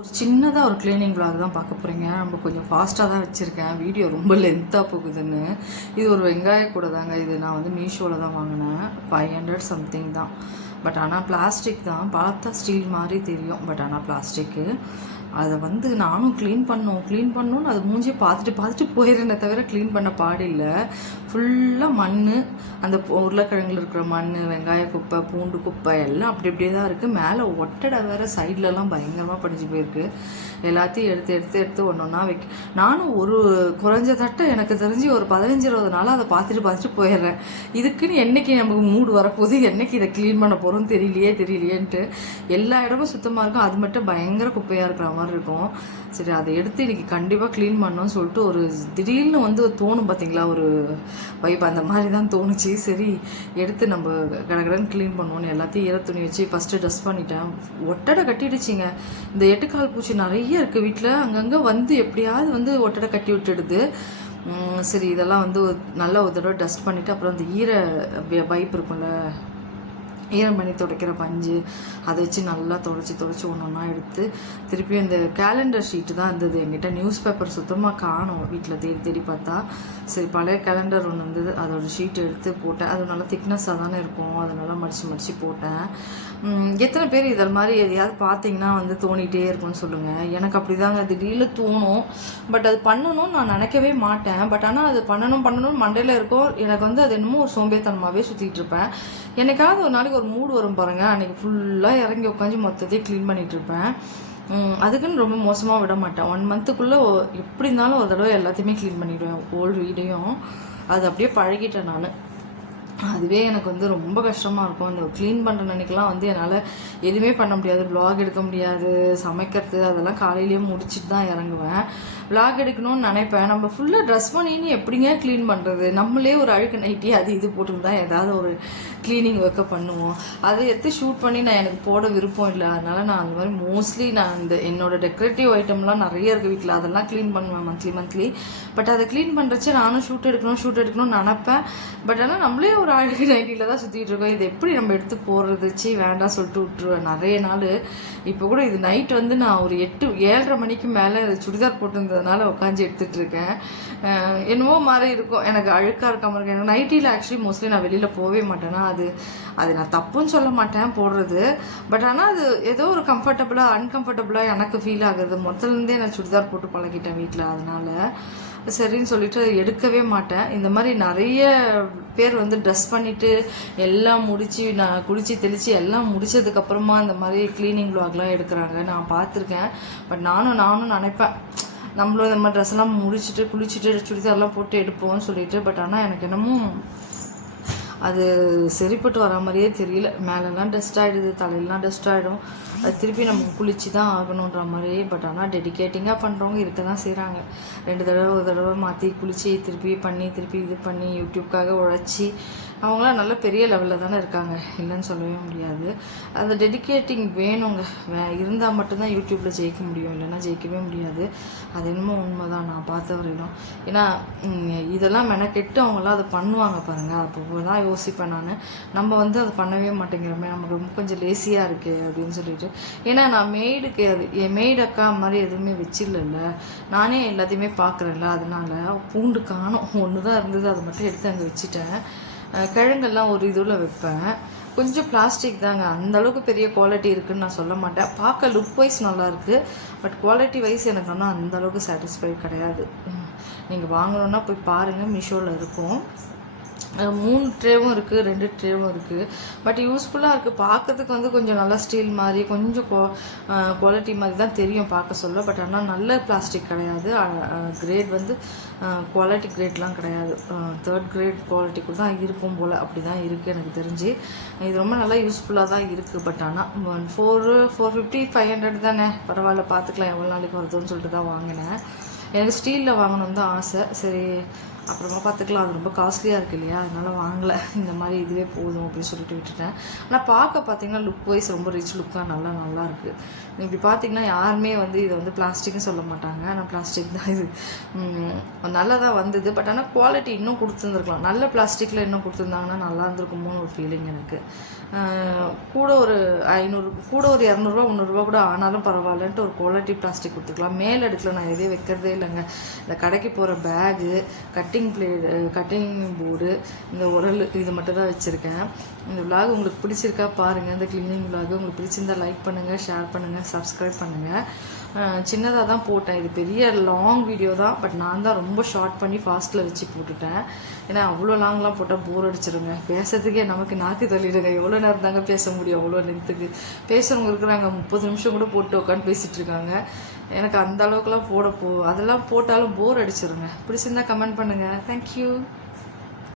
ஒரு சின்னதாக ஒரு க்ளீனிங் விளாக் தான் பார்க்க போகிறீங்க நம்ம கொஞ்சம் ஃபாஸ்ட்டாக தான் வச்சுருக்கேன். வீடியோ ரொம்ப லென்த்தாக போகுதுன்னு. இது ஒரு வெங்காய கூட தாங்க. இது நான் வந்து மீஷோவில் தான் வாங்கினேன். ஃபைவ் ஹண்ட்ரட் சம்திங் தான். பட் ஆனால் பிளாஸ்டிக் தான். பார்த்தா ஸ்டீல் மாதிரி தெரியும். பட் ஆனால் பிளாஸ்டிக்கு அதை வந்து நானும் க்ளீன் பண்ணோம் க்ளீன் பண்ணணும்னு அது மூஞ்சி பார்த்துட்டு பார்த்துட்டு போயிடுறேனே தவிர க்ளீன் பண்ண பாடில்லை ஃபுல்லாக மண் அந்த உருளைக்கிழங்குல இருக்கிற மண் வெங்காய குப்பை பூண்டு குப்பை எல்லாம் அப்படி அப்படியே தான் இருக்குது மேலே ஒட்டடை வேற சைட்லலாம் பயங்கரமாக படிஞ்சு போயிருக்கு. எல்லாத்தையும் எடுத்து எடுத்து எடுத்து ஒன்று ஒன்றா வைக்க நானும் ஒரு குறைஞ்ச தட்டை எனக்கு தெரிஞ்சு ஒரு பதினஞ்சு இருபது நாளாக அதை பார்த்துட்டு பார்த்துட்டு போயிடுறேன். இதுக்குன்னு என்னைக்கு நமக்கு மூடு வரப்போகுது? என்னைக்கு இதை க்ளீன் பண்ண போகிறோம் தெரியலையே தெரியலையேன்ட்டு. எல்லா இடமும் சுத்தமாக இருக்கும். அது மட்டும் பயங்கர குப்பையாக இருக்கிற மாதிரி இருக்கும் சரி அதை எடுத்து இன்னைக்கு கண்டிப்பாக க்ளீன் பண்ணணும்னு சொல்லிட்டு ஒரு திடீர்னு வந்து தோணும் பார்த்தீங்களா ஒரு வைப் அந்த மாதிரி தான் தோணுச்சு. சரி எடுத்து நம்ம கடகடன்னு க்ளீன் பண்ணுவோன்னு எல்லாத்தையும் ஈர துணி வச்சு ஃபஸ்ட்டு டஸ்ட் பண்ணிட்டேன். ஒட்டடை கட்டிடுச்சிங்க. இந்த எட்டுக்கால் பூச்சி நிறைய இருக்குது வீட்டில் அங்கங்கே வந்து எப்படியாவது வந்து ஒட்டடை கட்டி விட்டுடுது. சரி இதெல்லாம் வந்து நல்ல நல்லா ஒரு தடவை டஸ்ட் பண்ணிவிட்டு அப்புறம் அந்த ஈர பைப் இருக்கும்ல. ஈரம் பண்ணி துடைக்கிற பஞ்சு அதை வச்சு நல்லா துடைச்சி துடைச்சி ஒன்று ஒன்றா எடுத்து திருப்பி அந்த கேலண்டர் ஷீட்டு தான் இருந்தது என்கிட்ட. நியூஸ் பேப்பர் சுத்தமாக காணும். வீட்டில் தேடி தேடி பார்த்தா சரி பழைய கேலண்டர் ஒன்று இருந்தது. அதோட ஷீட் எடுத்து போட்டேன். அது நல்லா திக்னஸாக தானே இருக்கும். அதை நல்லா மடித்து மடித்து போட்டேன். எத்தனை பேர் இதில் மாதிரி எதையாவது பார்த்தீங்கன்னா வந்து தோணிகிட்டே இருக்கும்னு சொல்லுங்கள் எனக்கு அப்படி தாங்க திடீர்னு தோணும். பட் அது பண்ணணும்னு நான் நினைக்கவே மாட்டேன். பட் ஆனால் அது பண்ணணும் பண்ணணும்னு மண்டையில் இருக்கும் எனக்கு வந்து அது என்னமோ ஒரு சோம்பேத்தனமாகவே சுற்றிட்டு இருப்பேன். எனக்காவது ஒரு நாளைக்கு ஒரு மூடு வரும் பாருங்க. அன்னைக்கு ஃபுல்லாக இறங்கி உட்காந்து மொத்தத்தையும் க்ளீன் பண்ணிட்டு இருப்பேன். அதுக்குன்னு ரொம்ப மோசமாக விட மாட்டேன். ஒன் மந்த்துக்குள்ளே எப்படி இருந்தாலும் ஒரு தடவை எல்லாத்தையுமே க்ளீன் பண்ணிடுவேன். ஓல்டு வீடையும். அது அப்படியே பழகிட்டேன் நான். அதுவே எனக்கு வந்து ரொம்ப கஷ்டமாக இருக்கும். அந்த க்ளீன் பண்ணுற அன்னைக்கெல்லாம் வந்து என்னால் எதுவுமே பண்ண முடியாது. ப்ளாக் எடுக்க முடியாது. சமைக்கிறது அதெல்லாம் காலையிலேயே முடிச்சிட்டு தான் இறங்குவேன். விளாக் எடுக்கணும்னு நினைப்பேன். நம்ம ஃபுல்லாக ட்ரெஸ் பண்ணின்னு எப்படிங்க க்ளீன் பண்ணுறது நம்மளே ஒரு அழுக்கு நைட்டி அது இது போட்டுருந்தா ஏதாவது ஒரு க்ளீனிங் ஒர்க்கை பண்ணுவோம். அதை எடுத்து ஷூட் பண்ணி நான் எனக்கு போட விருப்பம் இல்லை. அதனால நான் அந்த மாதிரி மோஸ்ட்லி நான் இந்த என்னோட டெக்கரேட்டிவ் ஐட்டம்லாம் நிறைய இருக்குது வீட்டில் அதெல்லாம் க்ளீன் பண்ணுவேன் மந்த்லி மந்த்லி பட் அதை க்ளீன் பண்ணுறச்சு நானும் ஷூட் எடுக்கணும் ஷூட் எடுக்கணும்னு நினப்பேன். பட் ஆனால் நம்மளே ஒரு அழுகு நைட்டியில் தான் சுற்றிட்டு இருக்கோம். இது எப்படி நம்ம எடுத்து போடுறதுச்சு வேண்டாம் சொல்லிட்டு விட்டுருவேன். நிறைய நாள். இப்போ கூட இது நைட் வந்து நான் ஒரு எட்டு ஏழரை மணிக்கு மேலே சுடிதார் போட்டிருந்ததுனால உட்காந்து எடுத்துட்டு இருக்கேன் என்னமோ மாதிரி இருக்கும். எனக்கு அழுக்காக இருக்காமல் இருக்கும். எனக்கு நைட்டியில் ஆக்சுவலி மோஸ்ட்லி நான் வெளியில் போகவே மாட்டேன்னா அது அது நான் தப்புன்னு சொல்ல மாட்டேன் போடுறது. பட் ஆனால் அது ஏதோ ஒரு கம்ஃபர்டபுளாக அன்கம்ஃபர்டபுளாக எனக்கு ஃபீல் ஆகுது முதல்லேருந்தே நான் சுடிதார் போட்டு பழகிட்டேன் வீட்டில் அதனால். சரின்னு சொல்லிட்டு எடுக்கவே மாட்டேன். இந்த மாதிரி நிறைய பேர் வந்து ட்ரெஸ் பண்ணிட்டு எல்லாம் முடிச்சு நான் குளித்து தெளிச்சு எல்லாம் முடிச்சதுக்கப்புறமா இந்த மாதிரி க்ளீனிங் vlogலாம் எடுக்கிறாங்க. நான் பார்த்துருக்கேன். பட் நானும் நானும் நினைப்பேன் நம்மளும் இந்த மாதிரி ட்ரெஸ்லாம் முடிச்சுட்டு குளிச்சுட்டு சுடிதார்லாம் போட்டு எடுப்போம்னு சொல்லிட்டு பட் ஆனால் எனக்கு என்னமோ அது சரிப்பட்டு வர மாதிரியே தெரியல. மேலெல்லாம் டஸ்ட் ஆகிடுது தலையெல்லாம் டஸ்ட் ஆகிடும் அது திருப்பி நமக்கு குளிச்சு தான் ஆகணுன்ற மாதிரி பட் ஆனால் டெடிகேட்டிங்காக பண்ணுறவங்க இருக்க தான் செய்கிறாங்க ரெண்டு தடவை ஒரு தடவை மாற்றி குளித்து திருப்பி பண்ணி திருப்பி இது பண்ணி யூடியூப்காக உழைச்சி அவங்களாம் நல்ல பெரிய லெவலில் தானே இருக்காங்க. இல்லைன்னு சொல்லவே முடியாது. அந்த டெடிகேட்டிங் வேணுங்க. வே இருந்தால் மட்டும்தான் யூடியூப்பில் ஜெயிக்க முடியும். இல்லைன்னா ஜெயிக்கவே முடியாது. அது என்னமோ உண்மை தான் நான் பார்த்த வரையிலும். ஏன்னா இதெல்லாம் மெனக்கெட்டு அவங்களாம் அதை பண்ணுவாங்க பாருங்கள் அப்போ தான் யோசிப்பேன் நான். நம்ம வந்து அதை பண்ணவே மாட்டேங்கிறோமே நமக்கு ரொம்ப கொஞ்சம் லேசியாக இருக்கே அப்படின்னு சொல்லிட்டு. ஏன்னா நான் மெய்டுக்கு அது என் மெய்டு அக்கா மாதிரி எதுவுமே வச்சிடல நானே எல்லாத்தையுமே பார்க்குறேன்ல அதனால பூண்டு காணும். ஒன்று தான் இருந்தது அதை மட்டும் எடுத்து அங்கே வச்சுட்டேன். கிழங்கெல்லாம் ஒரு இதில் வைப்பேன். கொஞ்சம் பிளாஸ்டிக் தாங்க. அந்த அளவுக்கு பெரிய குவாலிட்டி இருக்குன்னு நான் சொல்ல மாட்டேன். பார்க்க லுக் வைஸ் நல்லாயிருக்கு பட் குவாலிட்டி வைஸ் எனக்கு ஒன்றும் அந்த அளவுக்கு சாட்டிஸ்ஃபை கிடையாது. நீங்கள் வாங்கணுன்னா போய் பாருங்கள் மீஷோவில் இருக்கும். மூணு ட்ரேவும் இருக்குது ரெண்டு ட்ரேவும் இருக்குது பட் யூஸ்ஃபுல்லாக இருக்குது பார்க்கறதுக்கு வந்து கொஞ்சம் நல்லா ஸ்டீல் மாதிரி கொஞ்சம் குவாலிட்டி மாதிரி தான் தெரியும் பார்க்க சொல்ல. பட் ஆனால் நல்ல பிளாஸ்டிக் கிடையாது. கிரேட் வந்து குவாலிட்டி கிரேட்லாம் கிடையாது. தேர்ட் கிரேட் குவாலிட்டிக்கு தான் இருக்கும் போல். அப்படி தான் இருக்குது எனக்கு தெரிஞ்சு. இது ரொம்ப நல்லா யூஸ்ஃபுல்லாக தான் இருக்குது பட் ஆனால் four four fifty five hundred தானே. பரவாயில்ல பார்த்துக்கலாம். எவ்வளோ நாளைக்கு வருதுன்னு சொல்லிட்டு தான் வாங்கினேன். எனக்கு ஸ்டீலில் வாங்கணும்னு தான் ஆசை. சரி அப்புறமா பார்த்துக்கலாம் அது ரொம்ப காஸ்ட்லியாக இருக்கு இல்லையா? அதனால வாங்கலை. இந்த மாதிரி இதுவே போதும் அப்படின்னு சொல்லிட்டு விட்டுட்டேன். ஆனால் பார்க்க பார்த்தீங்கன்னா லுக் வைஸ் ரொம்ப ரிச் லுக்காக நல்லா நல்லா இருக்குது இப்படி பார்த்தீங்கன்னா யாருமே வந்து இதை வந்து பிளாஸ்டிக்னு சொல்ல மாட்டாங்க. ஆனால் பிளாஸ்டிக் தான் இது. நல்லதாக நல்லா தான் வந்தது. பட் ஆனால் குவாலிட்டி இன்னும் கொடுத்துருந்துருக்கலாம். நல்ல பிளாஸ்டிக்கில் இன்னும் கொடுத்துருந்தாங்கன்னா நல்லா இருந்திருக்குமோன்னு ஒரு ஃபீலிங் எனக்கு. கூட ஒரு ஐநூறு கூட ஒரு இரநூறுவா முந்நூறுரூவா கூட ஆனாலும் பரவாயில்லன்ட்டு ஒரு குவாலிட்டி பிளாஸ்டிக் கொடுத்துக்கலாம். மேல் அடுக்கில் நான் எதையும் வைக்கிறதே இல்லைங்க. இந்த கடைக்கு போகிற bag cutting blade cutting board இந்த உரல் இது மட்டும் தான் வச்சுருக்கேன். இந்த விலாக் உங்களுக்கு பிடிச்சிருக்கா பாருங்கள் இந்த க்ளீனிங் விலாக் உங்களுக்கு பிடிச்சிருந்தா லைக் பண்ணுங்கள் ஷேர் பண்ணுங்கள் சப்ஸ்கிரைப் பண்ணுங்கள் சின்னதாக தான் போட்டேன். இது பெரிய லாங் வீடியோ தான். பட் நான் தான் ரொம்ப ஷார்ட் பண்ணி ஃபாஸ்ட்டில் வச்சு போட்டுட்டேன். ஏன்னா அவ்வளோ லாங்லாம் போட்டால் போர் அடிச்சிருங்க. பேசுறதுக்கே நமக்கு நாக்கு தள்ளிடுங்க. எவ்வளோ நேரம் தாங்க பேச முடியும்? அவ்வளோ நேரத்துக்கு பேசுகிறவங்க இருக்கிறாங்க. முப்பது நிமிஷம் கூட போட்டு உட்காந்து பேசிகிட்டு இருக்காங்க. எனக்கு அந்த அளவுக்குலாம் போட போ அதெல்லாம் போட்டாலும் போர் அடிச்சிருங்க. பிடிச்சிருந்தா கமெண்ட் பண்ணுங்கள் தேங்க்யூ